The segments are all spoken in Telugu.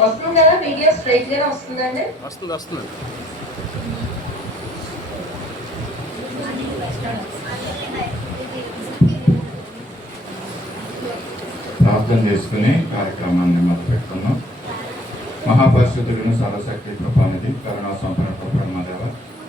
వస్తుంది కదా, వీడియో స్ట్రైట్ గానే వస్తుందండి. వస్తుంది. ప్రార్థన చేసుకుని కార్యక్రమాన్ని మొదలుపెట్టుకున్నాం. మహాపరిశుద్ధులను సర్వశక్తి కృపానిధి కరుణా సంపన్న కృపణదేవ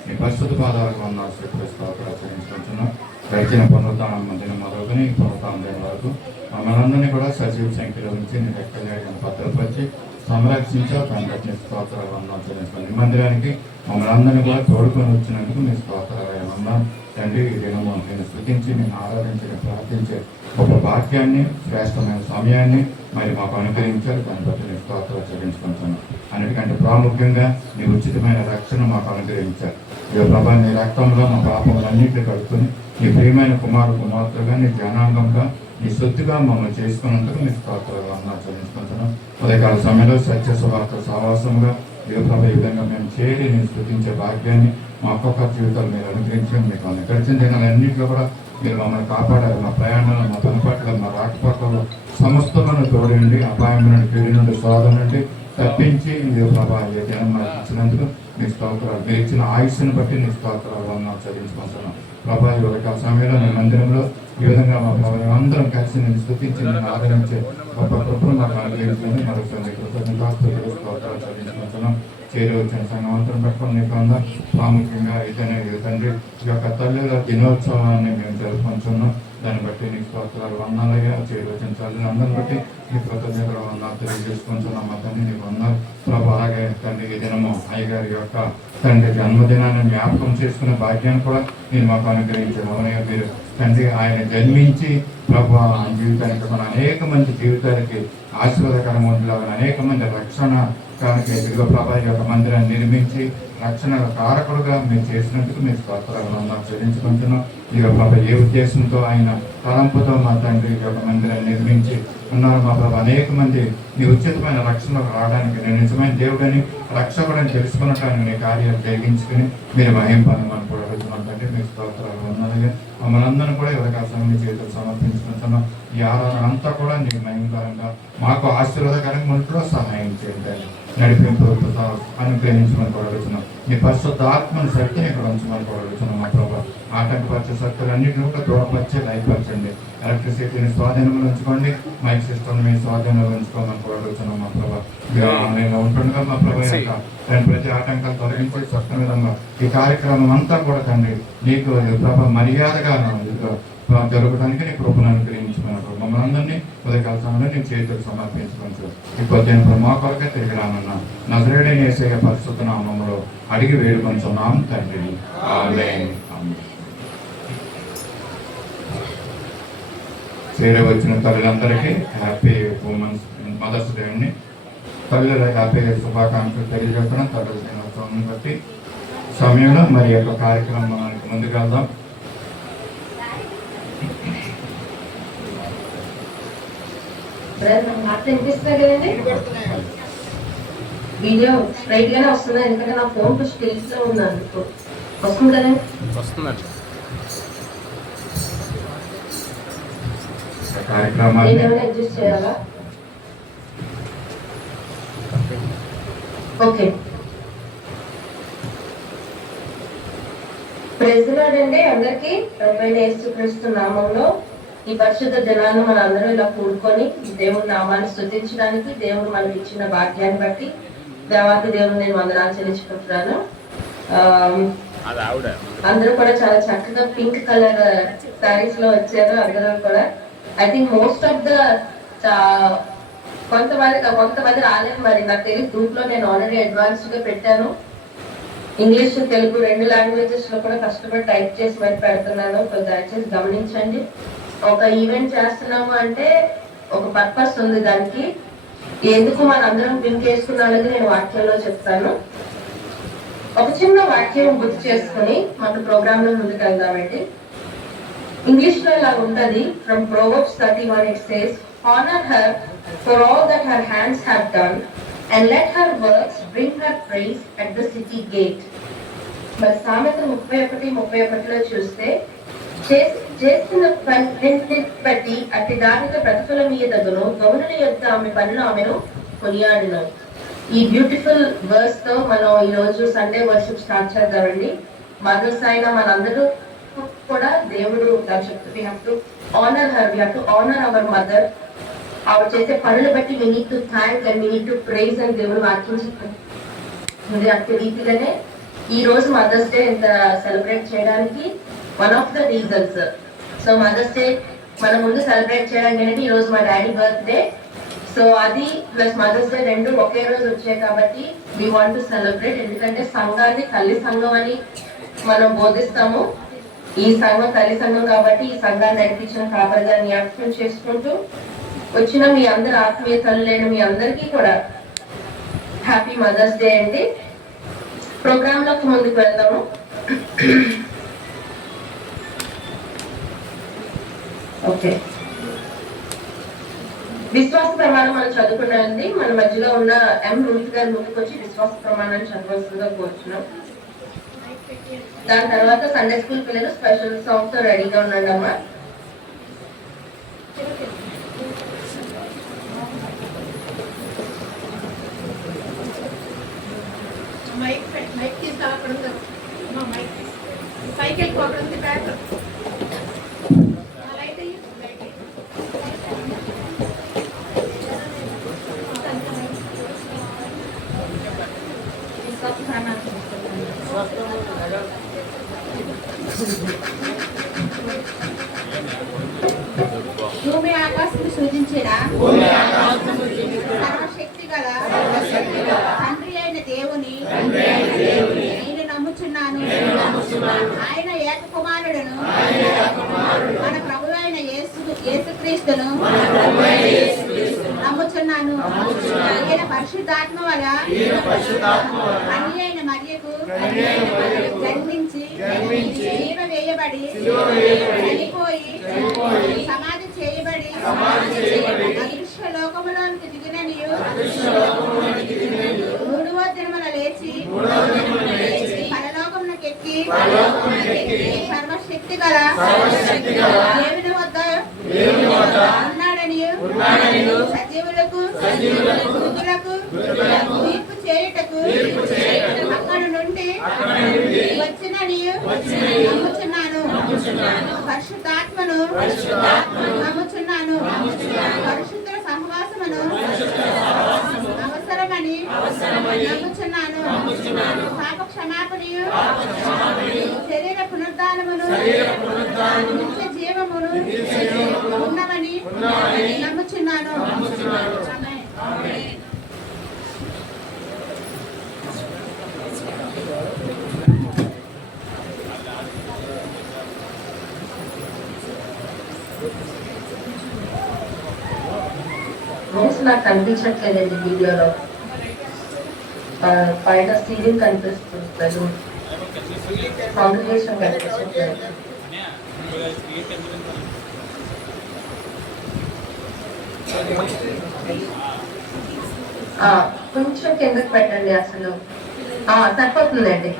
ఈ పరిశుద్ధ పాదాలకు వందనాలు స్వీకరిస్తున్నాం. గడిచిన పునరుద్ధానం మధ్యన మొదలుకొని పునరుద్ధానం దేని వరకు మమ్మల్ని అందరినీ కూడా సజీవ సంఖ్యలో ఉంచి నీ లెక్కలు భద్రపరిచి సంరక్షించావు. దాన్ని బట్టి స్తోత్రాలు వందనాలు చెల్లించుకోండి. ఈ మందిరానికి మమ్మల్ని అందరినీ కూడా తోడుకొని వచ్చినందుకు మీ స్తోత్రాలు వందనాలు తండ్రి. ఈ దినము నేను స్థుతించి నేను ఆరాధించి ప్రార్థించే ఒక భాగ్యాన్ని శ్రేష్టమైన సమయాన్ని మరి మాకు అనుగ్రహించారు. దాన్ని బట్టి నేను స్తోత్రాలు చెల్లించుకుంటున్నాను. అన్నిటికంటే ప్రాముఖ్యంగా నీ ఉచితమైన రక్షణ మాకు అనుగ్రహించారు. ఈ ప్రభా నీ రక్తంలో మా పాపములన్నింటినీ కడుక్కుని నీ ప్రియమైన కుమార్తెగా నీ జనాంగంగా నీ సొత్తుగా మమ్మల్ని చేసుకున్నందుకు నీ స్తోత్రాలు వందనాలు చెల్లించుకుంటున్నాం. ఉదయకాల సమయంలో సత్య సువార్త సహవాసంగా ఈ ప్రభ ఈ విధంగా మేము చేరి నేను స్థుతించే భాగ్యాన్ని మా ఒక్కొక్క జీవితాలు మీరు అనుగ్రహించడం మీకు గడిచిన దినాలన్నింటిలో కూడా మీరు మమ్మల్ని కాపాడారు. మా ప్రయాణంలో మా పనిపాట్ల మా రాకపోకలు సమస్తలను తోడండి. అపాయం నుండి పీడి నుండి శోధన నుండి తప్పించి ఈ ప్రభా ఏ దినం మాకు ఇచ్చినందుకు నీ స్తోత్రాలు. మీరు ఇచ్చిన ఆయుష్ని బట్టి నీ స్తోత్రాలు వందనాలు చదివించుకుంటున్నాం. ప్రభా ఈ ఉదయకాల సమయంలో నీ మందిరంలో ఈ విధంగా మా ప్రభావం అందరం కలిసి నేను స్థుతించి నేను ఆదరించే గొప్ప కృపను మాకు అనుగ్రహించుకుని మరొకసారి కృతజ్ఞతాస్తుతులు స్తోత్రాలు చదివించుకుంటున్నాం. చేరి వచ్చిన సంఘం అంతరం పెట్టుకుని నీకు అందరం ప్రాముఖ్యంగా ఇతనే తండ్రి ఈ యొక్క తల్లిల దినోత్సవాన్ని మేము జరుపుకుంటున్నాం. దాన్ని బట్టి నీకు స్తోత్రాలు వందనాలుగా చేరి వచ్చిన తల్లిని అందరిని బట్టి నీ కృతజ్ఞతలు వందనాలు తెలియజేసుకుంటున్నాం. మా తండ్రి నీకు వందనాలు ప్రభు. అలాగే తండ్రి ఈ దినము అయ్యగారి యొక్క తండ్రి జన్మదినాన్ని జ్ఞాపకం చేసుకునే భాగ్యాన్ని కూడా నేను మాకు అనుగ్రహించాను. అవునయ్య మీరు తండ్రి ఆయన జన్మించి ప్రభు జీవితానికి మన అనేక మంది జీవితాలకి ఆశీర్వాదకరంగా ఉండేలాగా అనేక మంది రక్షణ కానికి దిగువ ప్రభా యొక్క మందిరాన్ని నిర్మించి రక్షణ కారకుడుగా మేము చేసినందుకు మీరు స్తోత్రాలు చెల్లించుకుంటున్నాం. ఈ ప్రభ ఏ ఉద్దేశంతో ఆయన తలంపుతో మా తండ్రి యొక్క మందిరాన్ని నిర్మించి ఉన్నారు మా ప్రభ అనేక మంది నీ ఉచితమైన రక్షణకు రావడానికి నేను నిజమైన దేవుడని రక్షకుడని తెలుసుకున్నటానికి నీ కార్యాలు జరిగించుకుని మీరు మహింపాలని కూడా అడుగుతున్నట్టు మీరు స్తోత్రాలు ఉన్నదిగా మమ్మల్ని అందరం కూడా ఎవరికాసం చేతులు సమర్పించుకుంటున్నాం. ఈ ఆరాధన అంతా కూడా నీకు మహిమకరంగా మాకు ఆశీర్వాదకరంగా ఉంటూ సహాయం చేయండి. నడిపింపు అనుగ్రహించమని కూడా అడుగుతున్నాం. నీ పరిశుద్ధ ఆత్మను శక్తిని ఇక్కడ ఉంచమని కూడా అడుగుతున్నాం. మా ప్రభావ ఆటంకపరిచే శక్తులన్నింటినీ కూడా దూరపరిచి లయపరచండి. ఎలక్ట్రిసిటీని స్వాధీనంలో ఉంచుకోండి. మైక్ సిస్టమ్ మీ స్వాధీనంలో ఉంచుకోమని కూడా అడుగుతున్నాం. మా ప్రభావ మేము ఉంటుండగా మా ప్రభావ దాని ప్రతి ఆటంకాలు తొలగించి స్వస్థ విధంగా ఈ కార్యక్రమం అంతా కూడా తండ్రి నీకు ప్రభావ మర్యాదగా జరగడానికి నీ కృపను అనుగ్రహించుకున్నప్పుడు మమ్మల్ని అందరినీ ఉదయకాల సమయంలో నీ చేతులు సమర్పించుకోవచ్చు. ఇప్పుడు మా కొరకే తిరిగి రానున్నా నజరేయుడైన యేసయ్య పరిశుద్ధ నామములో అడిగి వేడుకొంచున్నాం తండ్రి. ఆమేన్. చేరే వచ్చిన తల్లులందరికీ హ్యాపీ ఉమెన్స్ మదర్స్ డే అండి. తల్లుల హ్యాపీ శుభాకాంక్షలు తెలియజేస్తున్నాం. తల్లుల దినోత్సవం బట్టి సమయంలో మరి యొక్క కార్యక్రమానికి ముందుకెళ్దాం. వీడియో స్ట్రైట్ గానే వస్తుంది, ఎందుకంటే నా ఫోన్ స్టిల్స్ లో ఉన్నాను. వస్తుంది కదండి, వస్తుందండి. అడ్జస్ట్ చేయాలా? ఓకే. ప్రైజ్ లార్డ్ అండి అందరికీ. ప్రభువైన యేసుక్రీస్తు నామంలో ఈ పరిశుద్ధ దినాన్ని మన అందరూ ఇలా కూడుకొని దేవుడి నామాన్ని స్తుతించడానికి దేవుడు మనకి ఇచ్చిన భాగ్యాన్ని బట్టి దేవాది దేవుడు నేను వందనాలు చెల్లించుకుంటున్నాను. అందరూ కూడా చాలా చక్కగా పింక్ కలర్ శారీస్ లో వచ్చారు. అందరూ కూడా I think most of the కొంతమంది రాలేదు. మరి నాకు తెలియదు, గ్రూప్ లో నేను ఆల్రెడీ అడ్వాన్స్డ్ గా పెట్టాను. ఇంగ్లీష్ తెలుగు రెండు లాంగ్వేజెస్ లో కూడా కష్టపడి టైప్ చేసి మరి పెడుతున్నాను. దయచేసి గమనించండి. ఒక ఈవెంట్ చేస్తున్నాము అంటే ఒక పర్పస్ ఉంది దానికి. ఎందుకు మన అందరం పింక్ వేసుకున్నాం అనేది నేను వాక్యంలో చెప్తాను. ఒక చిన్న వాక్యం గుర్తు చేసుకుని మన ప్రోగ్రామ్ లో ముందుకు వెళ్దామండి. ఇంగ్లీష్ లో ఇలా ఉంటది. From Proverbs 31 it says, honor her for all that her hands have done and let her works bring her praise at the city gate. మరి సామెత 31:31లో చూస్తే చేసిన పనిని బట్టి అట్టి దానితో ప్రతిఫలం ఇయ్యదగును, గౌనుని యొక్క ఆమె పనులు ఆమెను కొనియాడినావు. ఈ బ్యూటిఫుల్ వర్స్ తో మనం ఈ రోజు సండే వర్షిప్ స్టార్ట్ చేద్దామండి. మదర్స్ అయిన మనందరూ కూడా దేవుడు we have to honour her, we have to honour our mother. ఆవిడ చేసే పనులు బట్టి we need to thank and we need to praise అని దేవుడు వాక్యం చెప్తుంది. అట్టి రీతిగానే ఈ రోజు మదర్స్ డే ఇంత సెలబ్రేట్ చేయడానికి one of the reasons. So Mother's Day మన ముందు సెలబ్రేట్ చేయడానికి ఏంటంటే ఈ రోజు మా డాడీ బర్త్డే. సో అది ప్లస్ మదర్స్ డే రెండు ఒకే రోజు వచ్చాయి కాబట్టి వీ వాంట్ టు సెలబ్రేట్. ఎందుకంటే సంఘాన్ని తల్లి సంఘం అని మనం బోధిస్తాము. ఈ సంఘం తల్లి సంఘం కాబట్టి ఈ సంఘాన్ని నడిపించిన కాపరిగా జ్ఞాపకం చేసుకుంటూ వచ్చిన మీ అందరి ఆత్మీయ తల్లులైన మీ అందరికీ కూడా హ్యాపీ మదర్స్ డే అండి. ప్రోగ్రామ్ లోకి ముందుకు వెళ్దాము. ఓకే, విశ్వాస ప్రమాణం మనం చదువుకున్నది. మన మధ్యలో ఉన్న ఎం రూత్ గారి ముందుకు వచ్చి విశ్వాస ప్రమాణాన్ని చదవలసిందిగా కోరుచున్నాం. దాని తర్వాత సండే స్కూల్ పిల్లలు స్పెషల్ సాంగ్స్ తో రెడీగా ఉండండి అమ్మా. భూమి ఆకాశం సృజించిన సర్వశక్తి గల తండ్రి అయిన దేవుని నేను నమ్ముచున్నాను. ఆయన ఏక కుమారుడును మన ప్రభు అయిన యేసుక్రీస్తును నమ్ముచున్నాను. ఈయన పరిశుద్ధాత్మ వల్ల కన్య అయిన మరియకు జన్మించి జీవ వేయబడి చనిపోయి సమాధి చేయబడి అదృశ్య లోకములోనికి దిగిననియు మూడవ దినమున లేచి పరలోకమునకు ఎక్కి సర్వశక్తి గల దేవుని వద్ద ఉన్నాడనియు సజీవులకు మృతులకు తీర్పు చేయుటకు అక్కడ నుండి వచ్చిననియు నమ్ముచున్నాను. పరిశుద్ధాత్మను నమ్ముచున్నాను. పరిశుద్ధుల సహవాసమును అవసరమని నమ్ముచున్నాను. పాప క్షమాపణయు శరీర పునరుద్ధానమును నిత్య జీవమును ఉన్నవని నమ్ముచున్నాను. నాకు కనిపించట్లేదండి వీడియోలో. పైన సీలింగ్ కనిపిస్తుంది, కాంగ్రిగేషన్ కనిపించట్లేదు. కొంచెం కిందకి పెట్టండి, అసలు సరిపోతుందండి.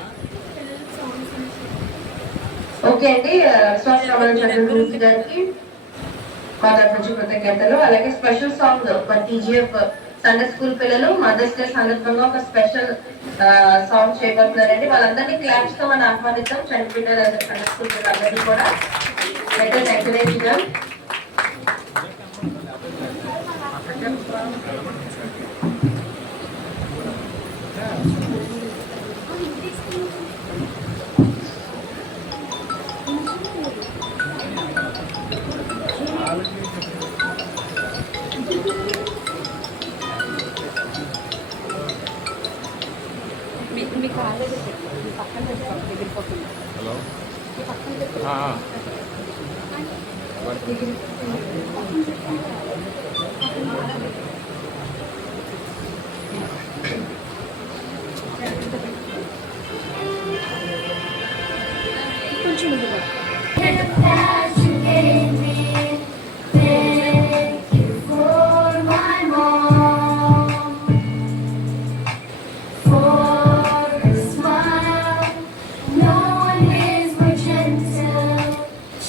ఓకే అండి, విశ్వాస ప్రమాణం చంద్రమూర్తి గారికి మా తరఫు నుంచి కృతజ్ఞతలు. అలాగే స్పెషల్ సాంగ్ మా టీజీఎఫ్ సండే స్కూల్ పిల్లలు మదర్స్ డే సందర్భంగా ఒక స్పెషల్ సాంగ్ చేయబోతున్నారండి. వాళ్ళందరినీ క్లాప్స్ తో మనం ఆహ్వానిద్దాం. చనిపోయిన సండే స్కూల్ పిల్లలందరినీ కూడా ఎంకరేజ్ చేద్దాం. హలో కొంచెం ముందుగా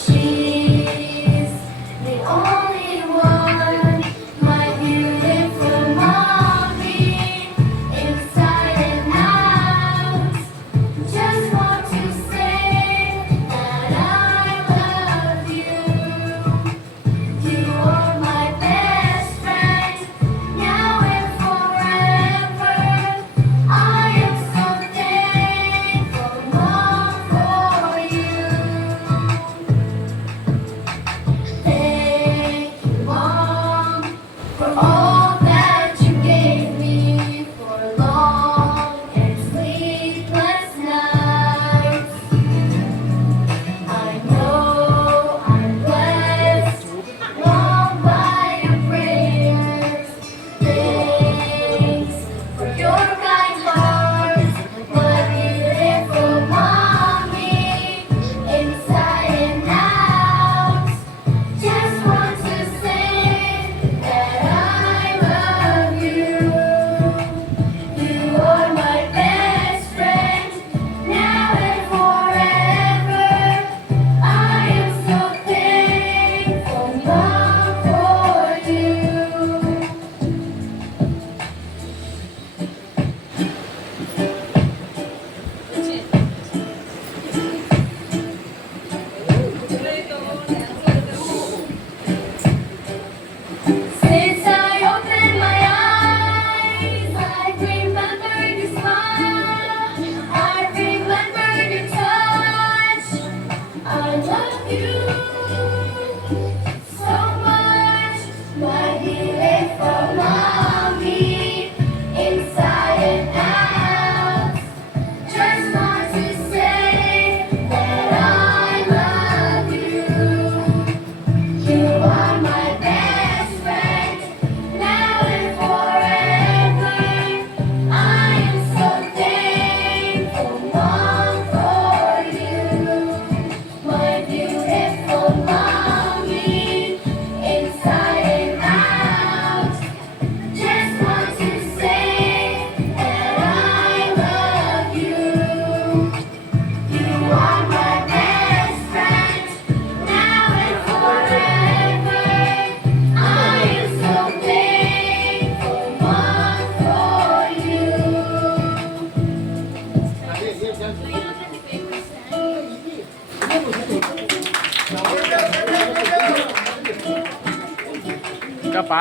She's the only one, my beauty.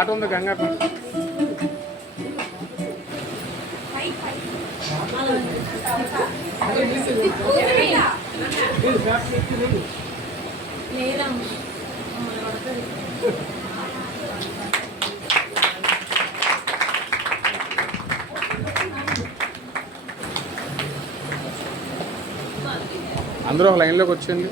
పాట ఉంది గంగా అందరూ ఒక లైన్లోకి వచ్చేయండి.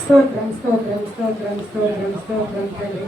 స్తోత్రం స్తోత్రం స్తోత్రం స్తోత్రం స్తోత్రం తండ్రి.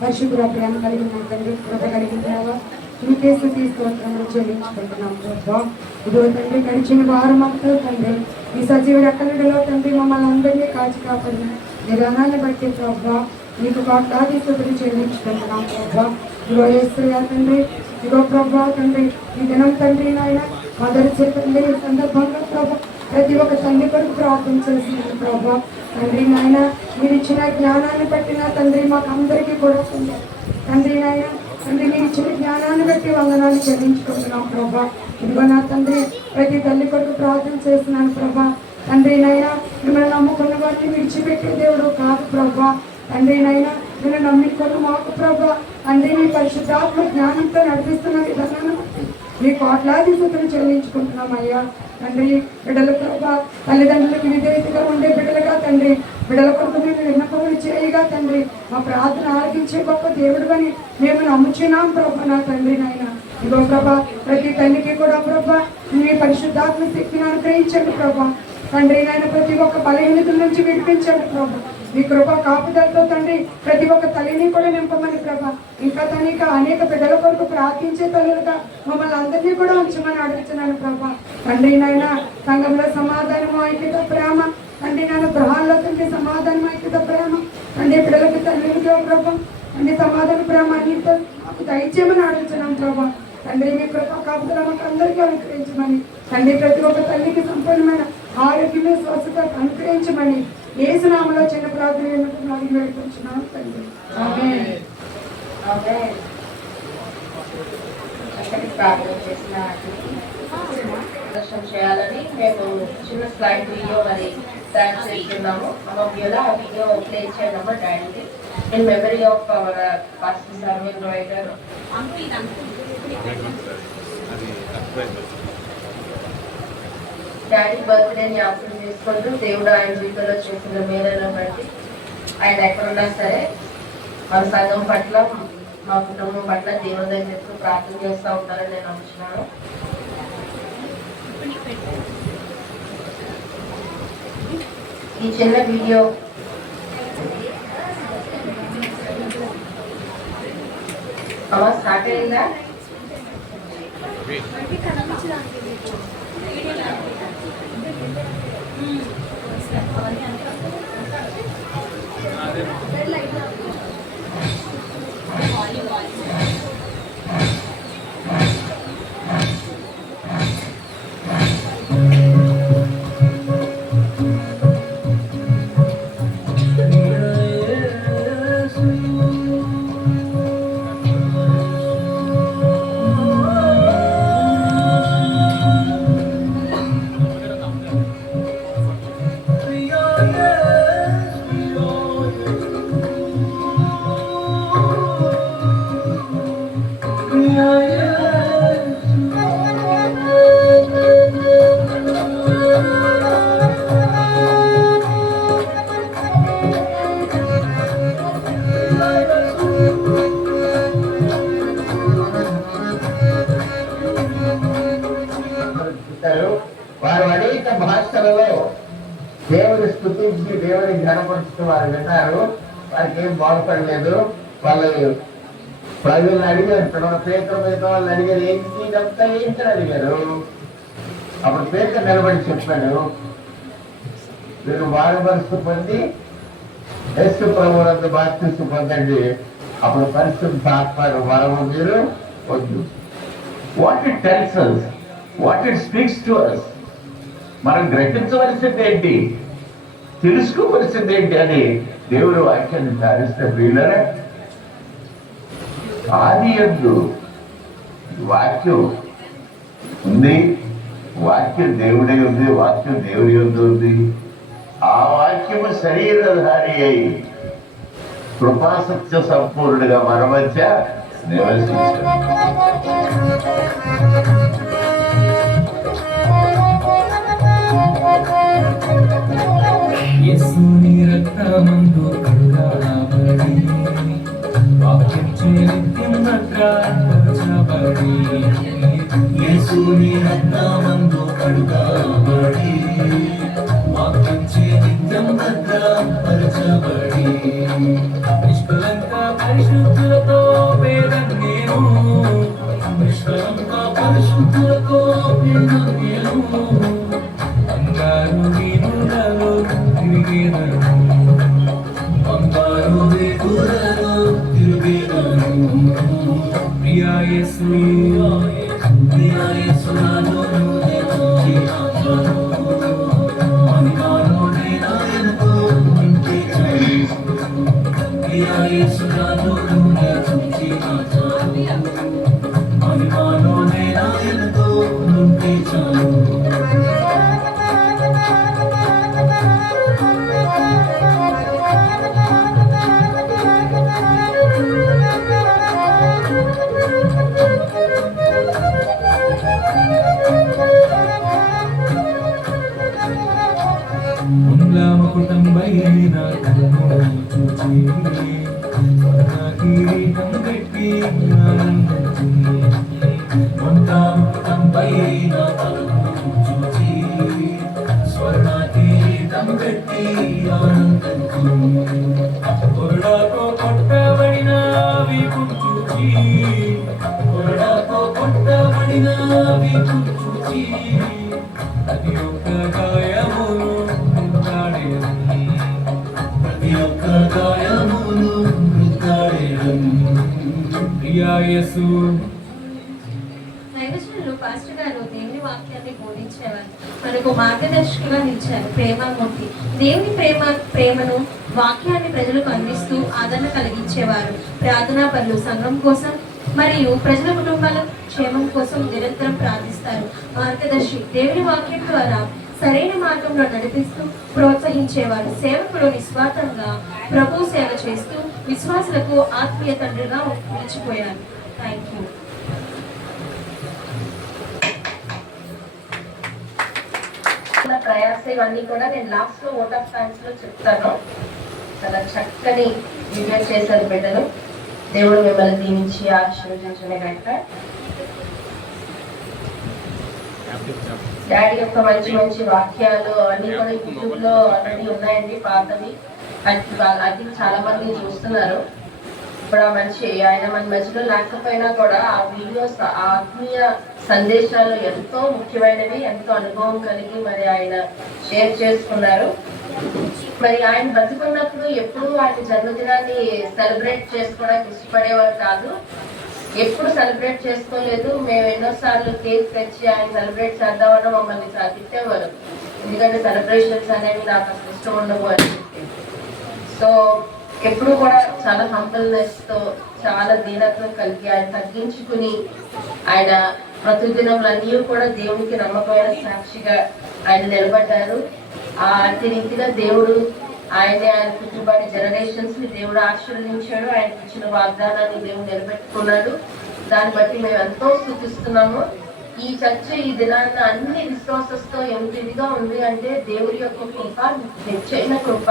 పరిశుభ్ర ప్రేమ కలిగిన తండ్రి, కృప కలిగినావా నీకే స్తుతి స్తోత్రములు చెల్లించుకుంటున్నాం ప్రభా. ఇదిగో తండ్రి, గడిచిన వారం అంతా తండ్రి ఈ సజీవ రెక్కలలో తండ్రి మమ్మల్ని అందరినీ కాచి కాపాడిన విధానాన్ని బట్టి ప్రభా నీకు కోట్లాది స్తుతులు చెల్లించుకుంటున్నాం ప్రభా. ఇదిగో యేసయ్యా తండ్రి, ఇదిగో ప్రభా తండ్రి ఈ దినం తండ్రి నాయన మొదటి తండ్రి ఈ సందర్భంగా ప్రభా ప్రతి ఒక్క తల్లి కొరకు ప్రార్థన చేసింది ప్రభా. తండ్రి నాయన మీరు ఇచ్చిన జ్ఞానాన్ని బట్టి నా తండ్రి మాకు అందరికీ కూడా తండ్రి నాయన తండ్రి మీరు ఇచ్చిన జ్ఞానాన్ని బట్టి వందనాలు చెల్లించుకుంటున్నాం ప్రభా. ఇదిగో నా తండ్రి ప్రతి తల్లి కొరకు ప్రార్థన చేస్తున్నాను ప్రభా. తండ్రి నాయన మిమ్మల్ని నమ్ముకున్న వాటిని విడిచిపెట్టే దేవుడు కాదు ప్రభా. తండ్రి నాయన మీరు నమ్ముకున్న మాకు ప్రభా తండ్రి మీ పరిశుద్ధాత్మ జ్ఞానంతో నడిపిస్తున్న విధానాన్ని బట్టి మీ కోట్లాది స్తుతులు చెల్లించుకుంటున్నాం అయ్యా. తండ్రి బిడ్డల ప్రభా తల్లిదండ్రులకు విధేయతగా ఉండే బిడ్డలుగా తండ్రి బిడ్డల కొరకు మేము విన్నపములు చేయగా తండ్రి మా ప్రార్థన ఆలకించే గొప్ప దేవుడు అని మేము నమ్ముచున్నాం ప్రభా. నా తండ్రి నాయన ఇగో ప్రభా ప్రతి తల్లికి కూడా ప్రభా మీ పరిశుద్ధాత్మ శక్తిని అనుగ్రహించండి ప్రభా. తండ్రి నాయన ప్రతి ఒక్క బలహీనతల నుంచి విడిపించండి ప్రభా. మీ కృప కాపుదలతో తండ్రి ప్రతి ఒక్క తల్లిని కూడా నింపమని ప్రభా. ఇంకా తనిక అనేక బిడ్డల కొరకు ప్రార్థించే తల్లులుగా మమ్మల్ని అందరినీ కూడా ఉంచమని అడుగుతున్నాను ప్రభా. తండ్రి నాయన సంఘంలో సమాధానం ఐక్యత ప్రేమ తండ్రి నాయన గృహాల్లో తండ్రి సమాధానం ఐక్యత ప్రేమ తండ్రి బిడ్డలకి తల్లిగా ప్రభా తండ్రి సమాధాన ప్రేమ అన్నిటితో మాకు దయచేయమని అడుగుతున్నాం ప్రభా. తండ్రి మీ కృప కాపుదల మాకు అందరికీ అనుగ్రహించమని తండ్రి ప్రతి ఒక్క తల్లికి సంపూర్ణమైన ఆరోగ్యమే స్వస్థత అనుగ్రహించమని యేసు నామములో చిన్న ప్రార్థన అడిగి వేడుకుంటున్నాను తండ్రి. ఆమేన్. ఆమేన్. చక్కటి ప్రార్థన చేసిన దర్శనం చేయాలని మేము చిన్న స్లైడ్ వీడియో మరి తయారు చేస్తున్నాము. అమ్మలో ఆ వీడియో ప్లే చేయడము డాడీకి in memory of our pastor servant writer. Daddy birthday జ్ఞాపకం చేసుకుంటూ దేవుడు ఆయన జీవితంలో చేసిన మేలను బట్టి ఆయన ఎక్కడున్నా సరే మన సంఘం పట్ల మా కుటుంబం పట్ల దేవుడి దగ్గర ఎప్పుడు ప్రార్థన చేస్తూ ఉంటారని నేను నమ్ముతున్నాను. ఈ చిన్న వీడియో అమ్మా స్టార్ట్ అయిందా? వారు అనేక భాషలలో దేవుని స్తుతించి దేవుని ఘనపరుస్తూ వారు విన్నారు. వారికి ఏం బాగుపడలేదు. వాళ్ళు ప్రజలను అడిగారు, పేదల మీద వాళ్ళు అడిగారు, ఏంటంతా ఏంటని అడిగారు. అప్పుడు పేద నిలబడి చెప్పాడు, మీరు బాగుపరుస్తూ పొంది యేసు ప్రభువునందు బాప్తిస్మం పొందండి, అప్పుడు పరిశుద్ధ ఆత్మ వరము మీరు వద్దు. What it tells us, what it speaks to us. మనం గ్రహించవలసింది ఏంటి, తెలుసుకోవలసింది ఏంటి అని దేవుడు వాక్యాన్ని ధ్యానిస్తే ప్రియులారా, ఆది యందు వాక్యం ఉంది, వాక్యం దేవుడే ఉంది, వాక్యం దేవుడి యందు ఉంది. ఆ వాక్యము శరీరధారి అయి కృపాసత్య సంపూర్ణుడిగా మన మధ్య నివసించాడు. యేసుని రక్తమందు కడుగబడి వాక్యంచే నిత్యం భద్రపరచబడి, యేసుని రక్తమందు కడుగబడి వాక్యంచే నిత్యం భద్రపరచబడి, నిష్కలంక పరిశుద్ధులతో పేదం నేను, నిష్కలంక పరిశుద్ధులతో పేదం నేను, బంగారు వీధులలో తిరిగేదను, బంగారు వీధులలో తిరిగేదను. ప్రియా యేసు, ప్రియా యేసు నాలో మహిమానుడైనాయనకు ఉంటే చాలు, ప్రియా యేసు నాలో మహిమానుడైనాయనకు ఉంటే చాలు. కుటుంబైన చూచి కిరీటం పెట్టి కుటుంబైన చూచి స్వర్ణ కిరీటం పెట్టి కొరడాతో కొట్టబడిన వీపును చూచి, కొరడాతో కొట్టబడిన వీపును చూచి, ప్రతి ఒక్క గాయమును ప్రతి ఒక్క గాయమును ప్రియా యేసు. దైవజనులు పాస్టర్ గారు దేవుని వాక్యాన్ని బోధించేవారు, మనకు మార్గదర్శకులుగా నిలిచారు. ప్రేమమూర్తి దేవుని ప్రేమను వాక్యాన్ని ప్రజలకు అందిస్తూ ఆదరణ కలిగించేవారు. ప్రార్థనా పనులు సంఘం కోసం మరియు ప్రజల కుటుంబాల క్షేమం కోసం నిరంతరం ప్రార్థిస్తారు. మార్గదర్శి దేవుని వాక్యం ద్వారా సరైన మార్గంలో నడిపిస్తూ ప్రోత్సహించేవారు. సేవకుడు నిస్వార్థంగా ప్రభు సేవ చేస్తూ విశ్వాసులకు ఆత్మీయ తండ్రిగా నిలిచిపోయారు. Thank you. ప్రయాస ఇవన్నీ కూడా నేను లాస్ట్ లో ఓట్ ఆఫ్ థ్యాంక్స్ లో చెప్తాను. చాలా చక్కని వీడియో చేశారు బిడ్డలు. దేవుడు మిమ్మల్ని దీవించి ఆశీర్వదించనే కనుక డాడీ యొక్క మంచి మంచి వాక్యాలు అవన్నీ కూడా యూట్యూబ్ లో ఆల్రెడీ ఉన్నాయండి, పాతవి. అది చాలా మంది చూస్తున్నారు. ఇప్పుడు ఆ మంచి ఆయన మన మధ్యలో లేకపోయినా కూడా ఆ వీడియోస్ ఆత్మీయ సందేశాలు ఎంతో ముఖ్యమైనవి, ఎంతో అనుభవం కలిగి మరి ఆయన షేర్ చేసుకున్నారు. మరి ఆయన బతుకున్నప్పుడు ఎప్పుడు ఆయన జన్మదినాన్ని సెలబ్రేట్ చేసుకోవడానికి ఇష్టపడేవారు కాదు, ఎప్పుడు సెలబ్రేట్ చేసుకోలేదు. మేము ఎన్నోసార్లు కేక్ తెచ్చి ఆయన సెలబ్రేట్ చేద్దామని మమ్మల్ని తిట్టేవారు, ఎందుకంటే సెలబ్రేషన్స్ అనేవి నాకు అసలు ఇష్టం ఉండవు అని చెప్పి. సో ఎప్పుడు కూడా చాలా హంబల్నెస్ తో, చాలా దీనత్వం కలిగి ఆయన తగ్గించుకుని ఆయన ప్రతిదినములన్నీ కూడా దేవునికి నమ్మకమైన సాక్షిగా ఆయన నిలబడ్డారు. ఆ అతి రీతిగా దేవుడు ఆయన కుటుంబాన్ని జనరేషన్స్ ని దేవుడు ఆశీర్వదించాడు. ఆయనకి ఇచ్చిన వాగ్దానాన్ని దేవుడు నిలబెట్టుకున్నాడు. దాన్ని బట్టి మేము ఎంతో స్థుతిస్తున్నాము. ఈ చర్చ ఈ దినాన్న అన్ని రిసోర్సెస్ తో ఎంత ఇదిగా ఉంది అంటే దేవుడి యొక్క కృప, నిశ్చైన కృప.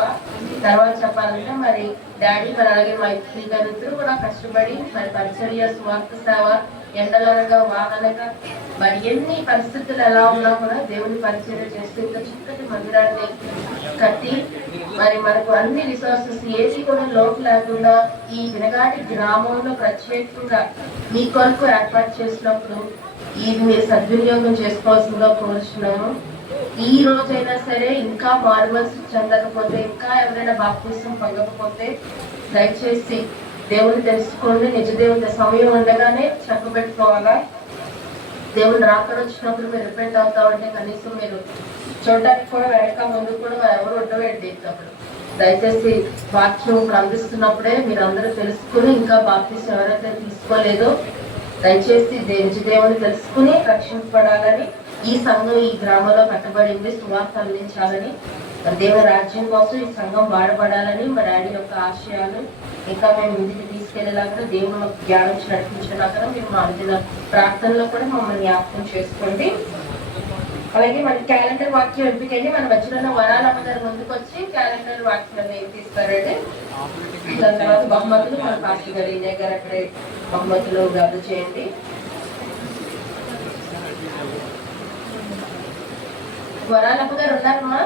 తర్వాత చెప్పాలంటే మరి డాడీ మరి అలాగే మా ఇద్దరు కూడా కష్టపడి మరి పరిచర్య, స్వార్థ సేవ, ఎండలనగా వాననగా మరి ఎన్ని పరిస్థితులు ఎలా ఉన్నా కూడా దేవుని పరిచర్య చేస్తూ ఇంత చక్కటి మందిరాన్ని కట్టి మరి మనకు అన్ని రిసోర్సెస్ ఏది కూడా లోటు లేకుండా ఈ వినగాడి గ్రామంలో ప్రత్యేకంగా మీ కొరకు ఏర్పాటు చేసినప్పుడు ఇది మీరు సద్వినియోగం చేసుకోవాల్సిందిగా కోరుచున్నాము. ఈ రోజైనా సరే ఇంకా మారుమనసు చెందకపోతే, ఇంకా ఎవరైనా బాప్తిసం పొందకపోతే దయచేసి దేవుని తెలుసుకోండి. నిజ దేవుని సమయం ఉండగానే చెప్పబెట్టుకోవాలా. దేవుని రాకడ వచ్చినప్పుడు మీరు రిపెంట్ అవుతా ఉంటే కనీసం మీరు చూడడానికి కూడా వెనక ముందు కూడా ఎవరు ఉండవేంటి అప్పుడు. దయచేసి వాక్యం అందిస్తున్నప్పుడే మీరు అందరూ తెలుసుకుని ఇంకా బాప్తిసం ఎవరైతే తీసుకోలేదో దయచేసి దేవుని తెలుసుకుని రక్షించబడాలని, ఈ సంఘం ఈ గ్రామంలో కట్టబడింది సువార్త అందించాలని, దేవుని రాజ్యం కోసం ఈ సంఘం వాడబడాలని మా డాడీ యొక్క ఆశయాలు ఇంకా మేము ముందుకు తీసుకెళ్లేలాగా దేవుని మాకు జ్ఞానం నడిపించేలాగా మీరు మా అనుదిన ప్రార్థనలో కూడా మమ్మల్ని జ్ఞాపకం చేసుకోండి. అలాగే మన క్యాలెండర్ వాక్యం ఎంపికండి. మన మధ్యలో వరాలమ్మ గారు ముందుకు వచ్చి క్యాలెండర్ వాక్యాన్ని తీస్తారండి. దాని తర్వాత బహుమతులు మన పాస్టర్ గారు ఇనే గారు అక్కడే బహుమతులు రద్దు చేయండి. వరాలమ్మ గారు ఉన్నారమ్మా?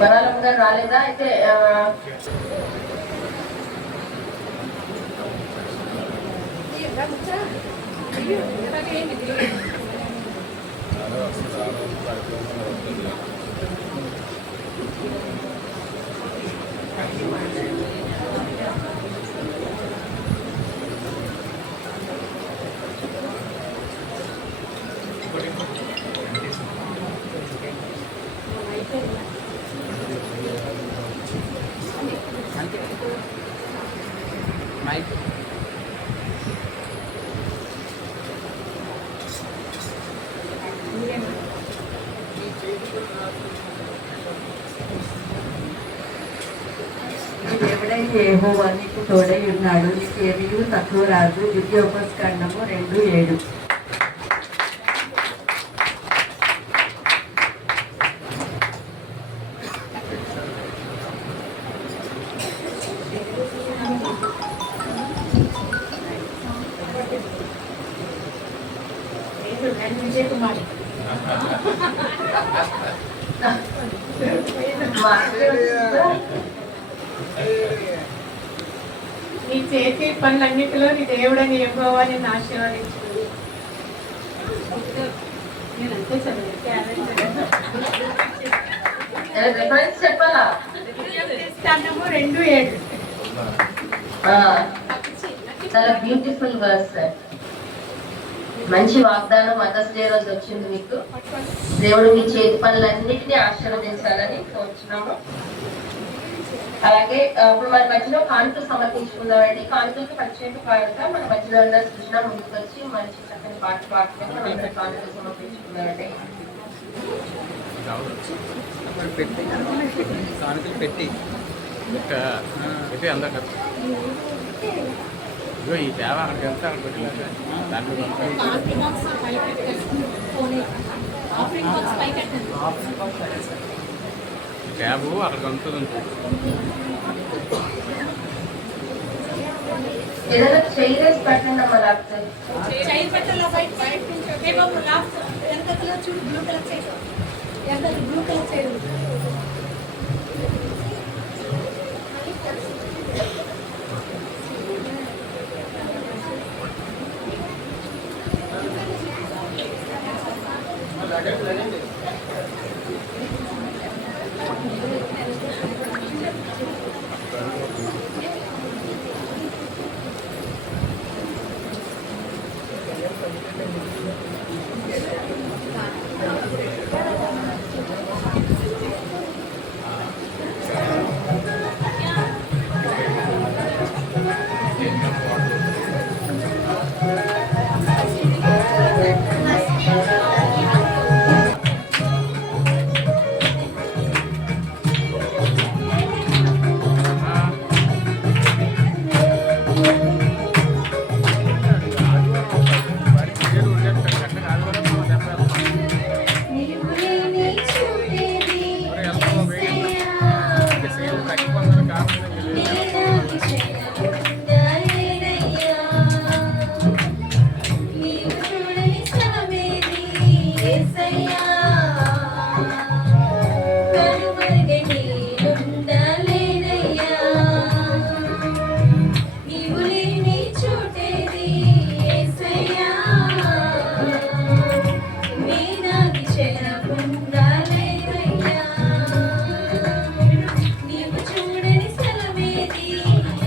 వరాలమ్మ గారు రాలేదా? అయితే దేవుడైన యెహోవా నీకు తోడై ఉన్నాడు, నీకు ఏమీ తక్కువ రాదు. ద్వితీయోపదేశకాండము 2:7. విజయకుమారి నీ చేతి పనులన్నిటిలో నీ దేవుడని యెహోవా నిన్ను ఆశీర్వదించు. నేనంతే చెప్పాలా? 2:7. చాలా బ్యూటిఫుల్ వర్స్. మంచి వాగ్దానం మదర్స్ డే రోజు వచ్చింది మీకు. దేవుడు మీ చేతి పనులన్నింటినీ ఆశీర్వదించాలని కోరుచున్నాము. అలాగే ఇప్పుడు మన మధ్యలో కానుకలు సమర్పించుకుందామండి. కానుకలకి పరిచయం పాడుతా మన మధ్యలో ఉన్న సృజన ముందుకు వచ్చి మంచి చక్కని పాట పాడుకొని మనం కానుకలు సమర్పించుకుందామండి. ఈ దేవ అక్కడికి వెళ్తే అక్కడికి ట్యాబు అక్కడికి ఉంటుంది. ఏదైనా చేయలేసి పెట్టండి అమ్మా. లేకపోతే బ్లూ కలర్ చేయడం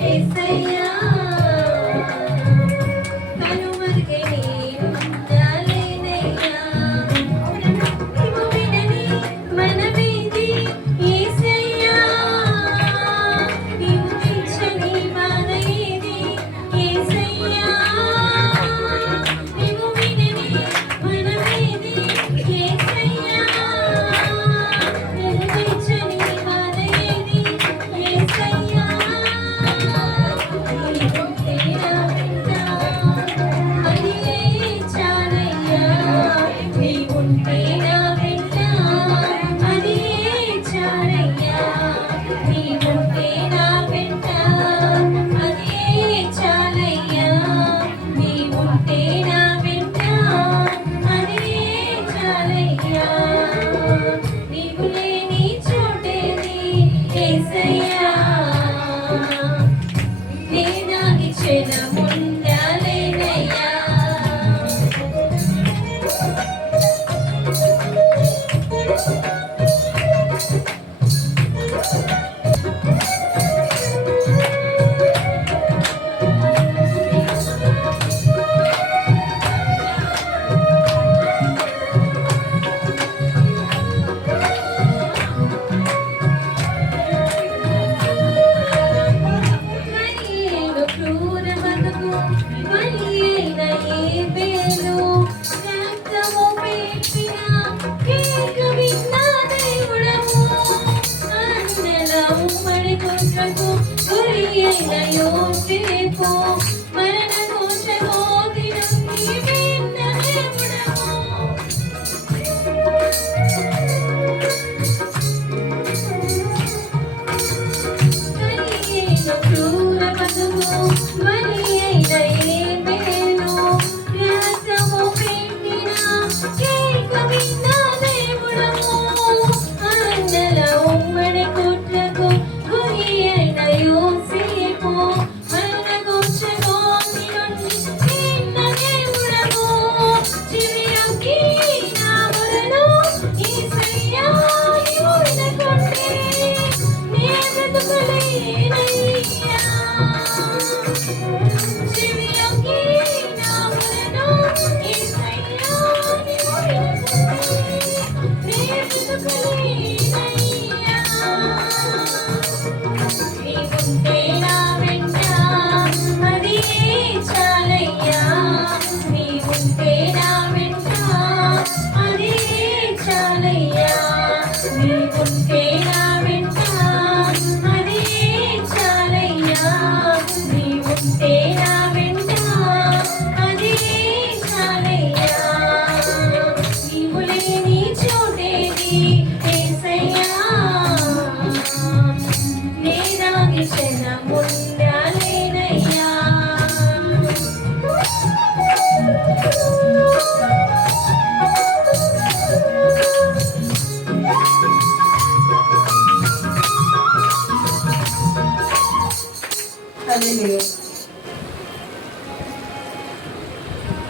యేసయ్యా కనుమరుగని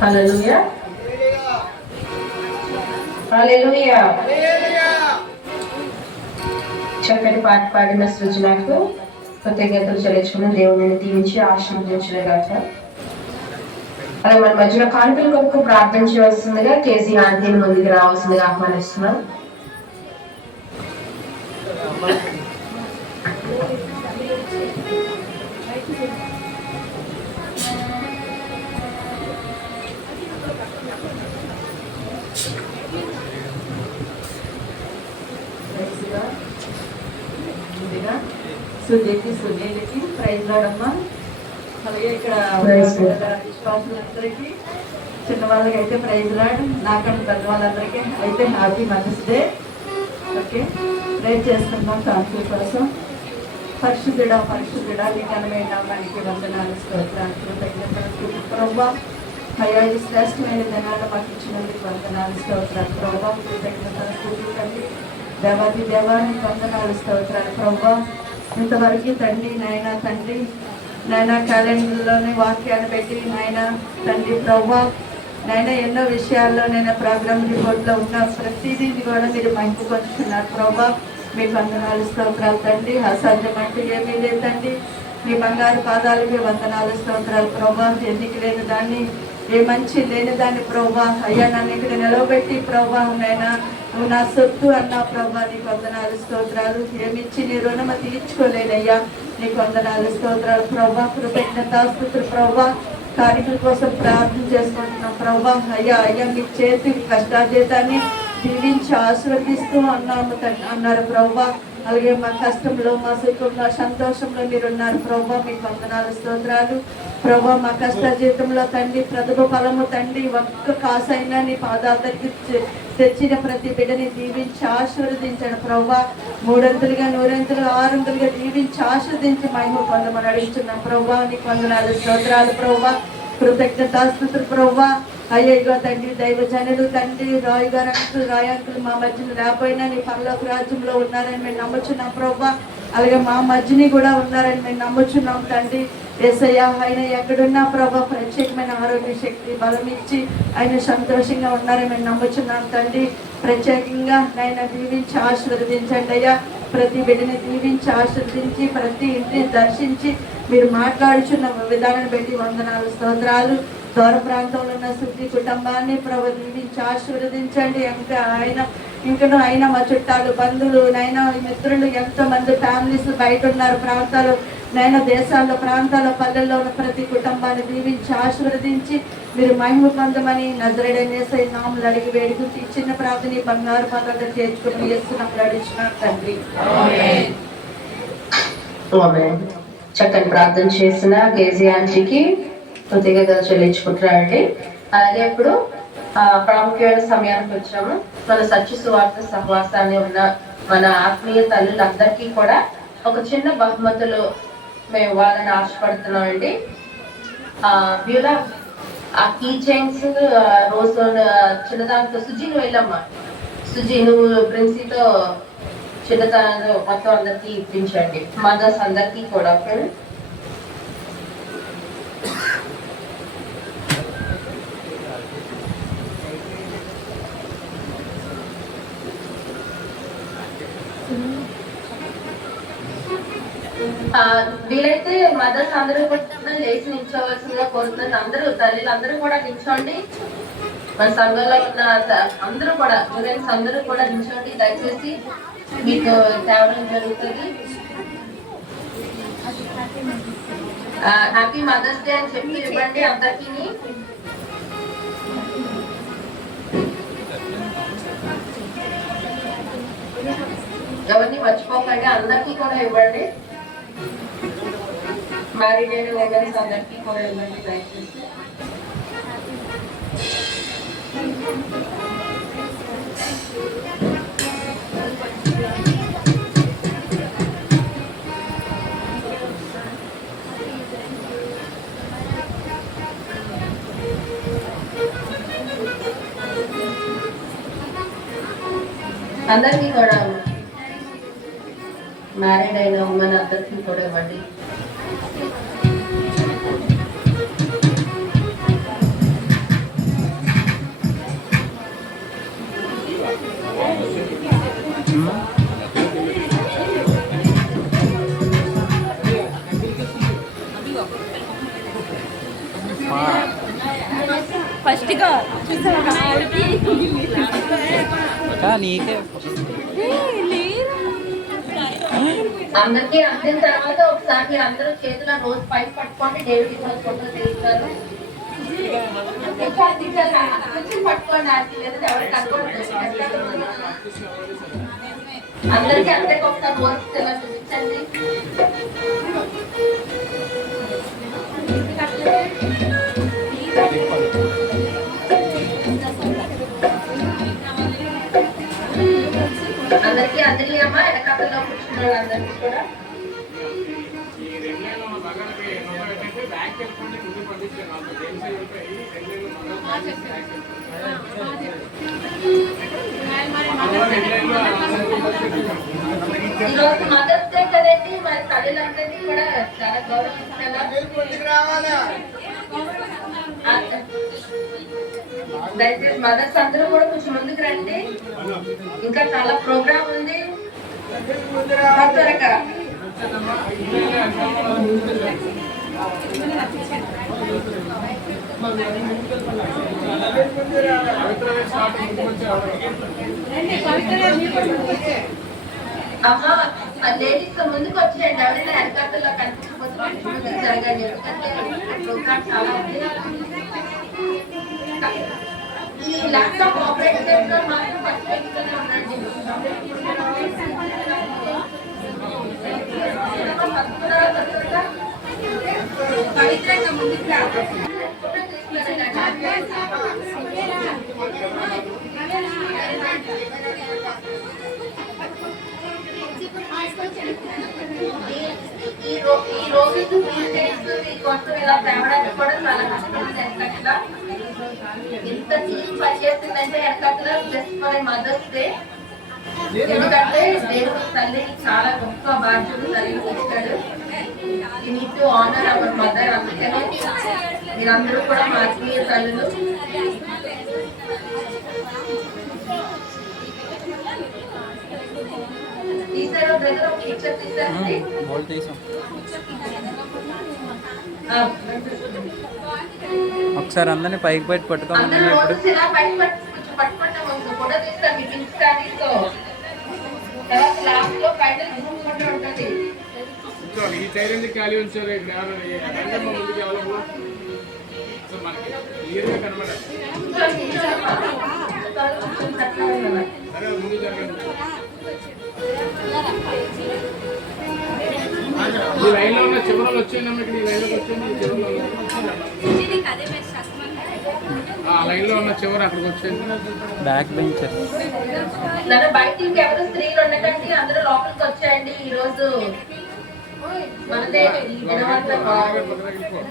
హల్లెలూయా, హల్లెలూయా. చక్కటి పాట పాడిన సృజనకు కృతజ్ఞతలు చెల్లించుకుని దేవుడిని దీవించి ఆశీర్వదించుగాక. అలాగే మన మధ్యలో కానుకల కొరకు ప్రార్థన చేయవలసిందిగా కేసీ ఆంటీని ముందుకు రావాల్సిందిగా ఆహ్వానిస్తున్నాం. ముందుగా సునీలకి ప్రైజ్ రాడమ్మా. అలాగే ఇక్కడ విశ్వాసులందరికీ చిన్నవాళ్ళకి అయితే ప్రైజ్ రాడ్, నాకన్నా పెద్దవాళ్ళందరికీ అయితే happy mothers Day. Okay, prayer చేస్తున్నాం కాన్ఫ్యూజ్ కోసం. పరిశుద్ధుడా నీ ఘనమైన నామానికి వందనాలు, స్తోత్రాలు, కృతజ్ఞతలు ప్రభువా. అయ్యా ఈ శ్రేష్టమైన దినాలు మాకు ఇచ్చినందుకు వందనాలు, స్తోత్రాలు ప్రభువా. కృతజ్ఞతలు తండ్రి, దేవాది దేవానికి వందనాలు, స్తోత్రాలు ప్రభువా. ఇంతవరకు తండ్రి నాయన క్యాలెండర్లోని వాక్యాన్ని పెట్టి నాయన తండ్రి ప్రభువా, నాయన ఎన్నో విషయాల్లో నేను ప్రోగ్రామ్ రిపోర్ట్లో ఉన్న ప్రతిదీ కూడా మీరు మహిమ పంచుతున్నారు ప్రభా. మీకు వందనాలు, స్తోత్రాలు తండ్రి. అసాధ్యం అంటూ ఏమీ లేదండి. మీ బంగారు పాదాలకి వందనాలు, స్తోత్రాలు ప్రభా. ఎన్నిక లేని దాన్ని, ఏ మంచి లేని దాన్ని ప్రభా. అయ్యా నన్ను ఇక్కడ నిలవబెట్టి ప్రభా నైనా నువ్వు నా సొత్తు అన్నా ప్రభా. నీకు వందనాలు, స్తోత్రాలు. ఏమిచ్చి నీ రుణమ తీర్చుకోలేదయ్యా. నీకు వందనాలు, స్తోత్రాలు ప్రభా. కృతజ్ఞతాస్తుతులు ప్రభా. కార్మికుల కోసం ప్రార్థన చేసుకుంటున్నాం ప్రభా. అయ్యా మీ చేతి కష్టాజీతాన్ని దీవించి ఆశీర్వదిస్తూ అన్నారు ప్రభా. అలాగే మా కష్టంలో, మా సుఖంలో, సంతోషంలో మీరున్నారు ప్రభా. మీకు వందనాలు, స్తోత్రాలు ప్రభా. మా కష్ట జీవితంలో తండ్రి ప్రతిభ ఫలము తండ్రి ఒక్క కాసైనా నీ పాదాల దగ్గర తెచ్చిన ప్రతి బిడ్డని దీవించి ఆశీర్వదించాడు ప్రభా. 300 100 600 దీవించి ఆశీర్వదించి మహిమ పొందమని అడుగుతున్నాం ప్రభా. నీకు వందనాలు, స్తోత్రాలు ప్రభా. కృతజ్ఞతాస్తుతులు ప్రభా. అయ్యో తండ్రి దైవజనులు తండ్రి రాయ్ అంకులు మా మధ్యన లేకపోయినా నీ పరలోక రాజ్యంలో ఉన్నారని మేము నమ్ముచున్నాం ప్రభా. అలాగే మా మధ్యని కూడా ఉన్నారని మేము నమ్ముచున్నాం తండ్రి. యేసయ్య ఆయన ఎక్కడున్నా ప్రభా ప్రత్యేకమైన ఆరోగ్య శక్తి బలం ఇచ్చి ఆయన సంతోషంగా ఉన్నారని మేము నమ్ముచున్నాం తండ్రి. ప్రత్యేకంగా నాయన దీవించి ఆశీర్వదించండి అయ్యా. ప్రతి బిడ్డని దీవించి ఆశీర్వదించి ప్రతి ఇంటిని దర్శించి మీరు మాట్లాడుచున్న విధానాన్ని బట్టి వందనాలు, స్తోత్రాలు. దూర ప్రాంతంలో ఉన్న శుద్ధి కుటుంబాన్ని ప్రభు దీవించి ఆశీర్వదించండి. ఇంకనూ అయినా మా చుట్టాలు, బంధువులు, నైనా మిత్రులు, ఎంతో మంది ఫ్యామిలీస్ బయట ఉన్నారు ప్రాంతాలు, నైనా దేశాల్లో, ప్రాంతాల, పల్లెల్లో ఉన్న ప్రతి కుటుంబాన్ని దీవించి ఆశీర్వదించి మీరు మహిమ పొందమని నజరేయుడైన యేసయ్య నామములో అడిగి వేడుకుంటూ ఈ చిన్న ప్రార్థన బంగారు పాత్రలో చేర్చుకుని యేసునామములో అడుగుచున్నాను తండ్రి. చక్కని ప్రార్థన చేసిన కేజీ ఆంటీకి కృతజ్ఞతలు చెల్లించుకుంటున్నారండి. అలాగే ఇప్పుడు ప్రాముఖ్యమైన సమయానికి వచ్చాము. మన సత్య సువార్త సహవాసాన్ని ఉన్న మన ఆత్మీయ తల్లులందరికీ కూడా ఒక చిన్న బహుమతులు మేము ఇవ్వాలని ఆశపడుతున్నామండి. బ్యూలా ఆ కీ చైన్స్ రోజు చిన్నదానితో సుజీని వెళ్ళమ్మా. సుజీ నువ్వు ప్రిన్సీతో చిన్నదానితో మొత్తం అందరికీ ఇప్పించండి, మదర్స్ అందరికీ కూడా. వీలైతే మదర్స్ అందరూ కూడా లేచి నిల్చోవలసిందిగా కోరుతున్నారు. అందరూ తల్లిలు అందరూ కూడా నిల్చోండి. మన సంఘంలో ఉన్న అందరూ కూడా స్టూడెంట్స్ అందరూ కూడా నిల్చోండి. దయచేసి మీకు తేవడం జరుగుతుంది. హ్యాపీ మదర్స్ డే అని చెప్పి ఇవ్వండి అందరికీ. ఎవరిని మర్చిపోకండి, అందరికీ కూడా ఇవ్వండి. మ్యారీడ్ అయిన ఉమెన్స్ అందరికీ కూడా ఇవ్వండి దయచేసి. అందరికీ కూడా మ్యారీడ్ అయిన ఉమెన్ అందరికీ కూడా ఇవ్వండి. ఫస్ట్గా నీకే అందరికీ అందిన తర్వాత ఒకసారి మీరు అందరూ చేతుల రోజు పైకి పట్టుకోండి. డేవిడ్ ఫోటో తీస్తారు. పట్టుకోండి ఆంటీ, లేదంటే ఎవరికి అనుకోండి. అందరికీ అందరికి ఒకసారి రోజు ఎలా చూపించండి. అందరికీ అందరి అమ్మ వెనకాతల్లో కూర్చున్న వాళ్ళందరికీ కూడా ఈరోజు మదర్స్ డే కదండి, మరి తల్లులందరినీ కూడా చాలా గౌరవించాలా. దయచేసి మదర్స్ అందరూ కూడా కొంచెం ముందుకు రండి, ఇంకా చాలా ప్రోగ్రామ్ ఉంది. త్వరగా అమ్మ లేడీస్ ముందుకు వచ్చేయండి. ఎవరైనా వెనకాతల్లో కనిపించకపోతే జరగండి, ఎందుకంటే ప్రోగ్రామ్ చాలా ఉంది. ఈ ల్యాప్టాప్ ఆపరేట్ చేయడం మాత్రం ఫస్ట్ పెట్టుకునే ఉండండి. పవిత్రంగా ముందుకు ఈ రోజు కోసం ఇలా తేవడానికి కూడా చాలా కష్టపడింది. వెనకట్లా ఎంత టీం పనిచేస్తుందంటే వెనకట్లా ప్లస్ మన మదర్స్ డే, ఎందుకంటే దేవుడు తల్లికి చాలా గొప్ప బాధ్యత తల్లికి ఇచ్చాడు. You need to honour our mother. అందుకనే మీరందరూ కూడా మా ఆత్మీయ తల్లులు. తీసారో బ్రదర్ ఒక పిక్చర్ తీసారండి. ఒకసారి అందరినీ పైకి పెట్టి పట్టుకోమని పట్టుకుంటాం ఫోటో తీస్తాం మీకు ఇన్స్టాని. సో తర్వాత లాస్ట్ లో ఫైనల్ గ్రూప్ ఫోటో ఉంటుంది. ఈ సైడ్ ఎందుకు ఖాళీ ఉంచారు? ముందుకు ఎవరు మనకి క్లియర్గా కనబడాలి. సరే ముందు జరగండి. ఈ లైన్ లో ఉన్న చివరలు వచ్చేయండి. ఇక్కడ ఈ లైన్ లోకి వచ్చేయండి. ఈ చివరలో ఆ లైన్ లో ఉన్న చివర అక్కడికి వచ్చేయండి. బ్యాక్ బెంచర్ నన్ను బయటికి ఎవరు స్త్రీలు ఉండకండి, అందరూ లోపలికి వచ్చేయండి. ఈ రోజు మనదే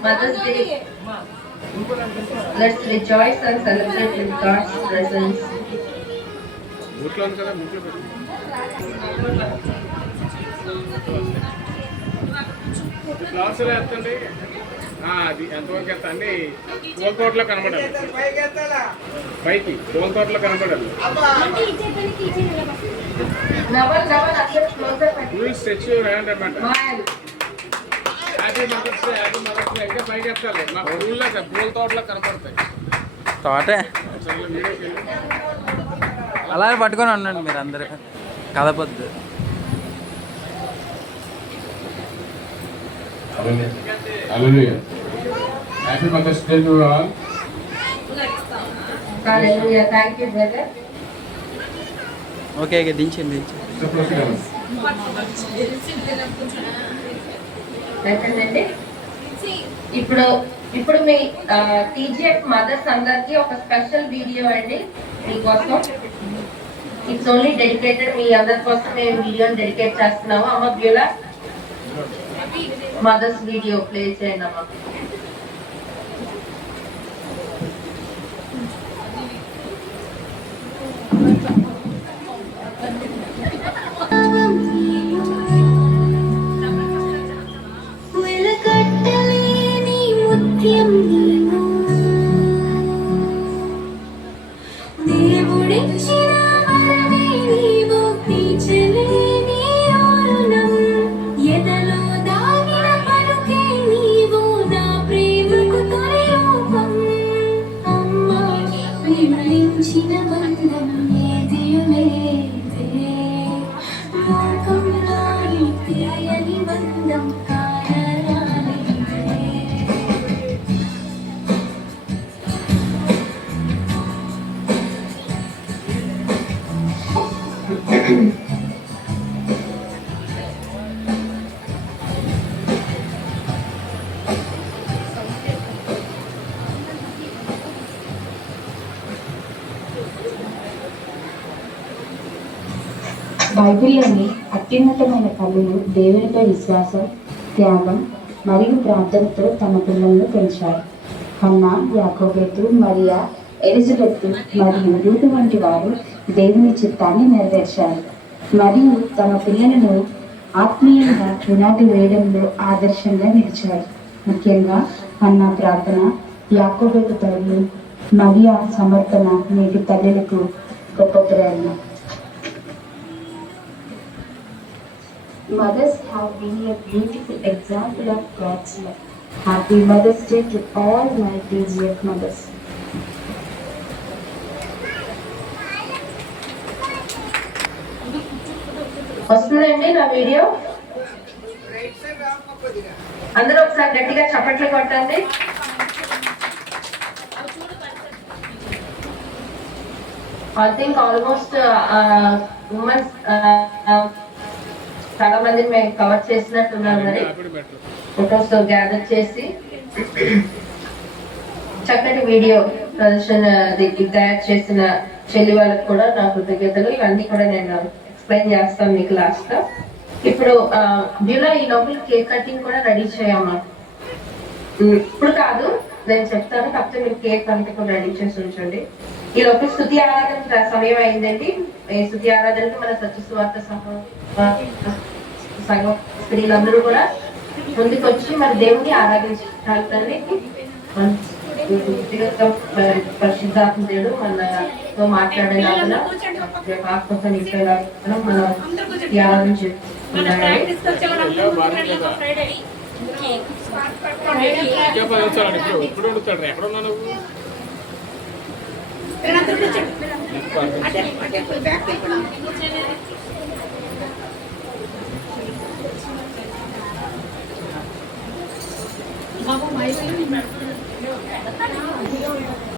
mother's day. Let's rejoice and celebrate with God's presence. బూట్లో ఉంది కదా, బూట్లో పెట్టు. ఫ్లవర్స్ ఎలా ఎత్తండి. అది ఎంతవరకు ఎత్తండి? పూల తోటలో కనబడాలి. పైకి పూల తోటలో కనబడాలి. ఫుల్ స్ట్రెచ్ హ్యాండ్ అన్నమాట. Happy mothers Day, happy mothers Day. ఇంకా పైకి ఎత్తాలి. మా పూల తోటలో కనపడతాయి. తోటే అలాగే పట్టుకొని ఉండండి మీరు అందరూ, కదపొద్దు. Happy mothers day to all. Hallelujah. Thank you brother. Okay okay, దించండి దించండి. ఇప్పుడు మీ టీజీఎఫ్ మదర్స్ అందరికి ఒక స్పెషల్ వీడియో అండి మీకోసం. ఇట్స్ ఓన్లీ డెడికేటెడ్ మీ అందరి కోసం మేము వీడియోని డెడికేట్ చేస్తున్నాము. అమ్మ బ్యూలా మదర్స్ వీడియో ప్లే చేయండి అమ్మ. దేవుడిచ్చిన వరమే నీవు బంధం ఏదియులేదే లోకంలోని తీయని బంధం కానరానిదే బైబిల్లోని అత్యున్నతమైన కళలు దేవునిపై విశ్వాసం, త్యాగం మరియు ప్రార్థనతో తమ పిల్లలను పెంచారు. హన్నా, యాకోబెతు, మరియా, ఎలిజబెత్ మరియు రూతు వంటి వారు దేవుని చిత్తాన్ని నెరవేర్చారు మరియు తమ పిల్లలను ఆత్మీయంగా పునాది వేయడంలో ఆదర్శంగా నిలిచారు. ముఖ్యంగా హన్నా ప్రార్థన, యాకోబెతు తల్లి, మరియా సమర్పణ నేటి తల్లులకు గొప్ప ప్రేరణ. Mothers have been a beautiful example of God's love. Happy Mother's Day to all my DGF mothers. వస్తుందండి నా వీడియో? అందరూ ఒకసారి గట్టిగా చప్పట్లు కొట్టండి. ఐ థింక్ ఆల్మోస్ట్ ఉమెన్స్ చాలా మంది మేము కవర్ చేసినట్టున్నాం. మరి ఫొటోస్ గ్యాదర్ చేసి చక్కటి వీడియో ప్రదర్శన తయారు చేసిన చెల్లి వాళ్ళకి కూడా నా కృతజ్ఞతలు. ఇవన్నీ కూడా నేను ఎక్స్ప్లెయిన్ చేస్తాను మీకు లాస్ట్ లో. ఇప్పుడు జూలై ఈ లోపల కేక్ కటింగ్ కూడా రెడీ చేయమ్మా. ఇప్పుడు కాదు, నేను చెప్తాను, కాకపోతే మీరు కేక్ అంతా కూడా రెడీ చేసి ఉంచండి. ఈ లోపల స్తుతి ఆరాధన సమయం అయిందండి. ఈ స్తుతి ఆరాధనకి మన సత్యసువార్త సంఘం స్త్రీలందరూ కూడా ముందుకు వచ్చి మరి దేవుని ఆరాధించాలి. పరిశుద్ధాత్మ దేవుడు మనతో మాట్లాడేలాగా ఆత్మతో నింపేలాగా మనం ఆరాధన చేస్తున్నాడు. ఇప్పుడు ఎక్కడ ఉన్నా నువ్వు? బాబు మైక్